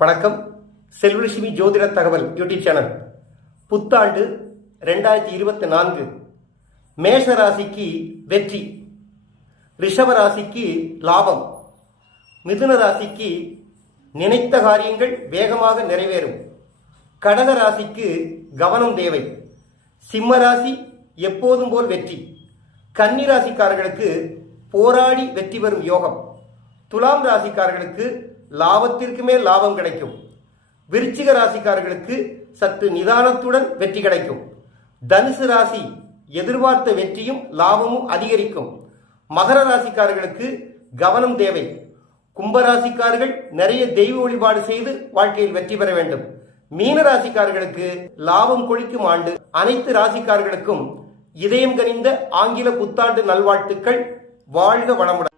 வணக்கம். செல்வலட்சுமி ஜோதிட தகவல் யூடியூப் சேனல். புத்தாண்டு 2024 மேஷ ராசிக்கு வெற்றி, ரிஷப ராசிக்கு லாபம், மிதுன ராசிக்கு நினைத்த காரியங்கள் வேகமாக நிறைவேறும், கடக ராசிக்கு கவனம் தேவை, சிம்ம ராசி எப்போதும் போல் வெற்றி, கன்னி ராசிக்காரர்களுக்கு போராடி வெற்றி பெறும் யோகம், துலாம் ராசிக்காரர்களுக்கு லாபத்திற்கு மேல் லாபம் கிடைக்கும், விருச்சிக ராசிக்காரர்களுக்கு சற்று நிதானத்துடன் வெற்றி கிடைக்கும், தனுசு ராசி எதிர்பார்த்த வெற்றியும் லாபமும் அதிகரிக்கும், மகர ராசிக்காரர்களுக்கு கவனம் தேவை, கும்பராசிக்காரர்கள் நிறைய தெய்வ வழிபாடு செய்து வாழ்க்கையில் வெற்றி பெற வேண்டும், மீன ராசிக்காரர்களுக்கு லாபம் கொழிக்கும் ஆண்டு. அனைத்து ராசிக்காரர்களுக்கும் இதயம் கனிந்த ஆங்கில புத்தாண்டு நல்வாழ்த்துக்கள். வாழ்க வளமுடன்.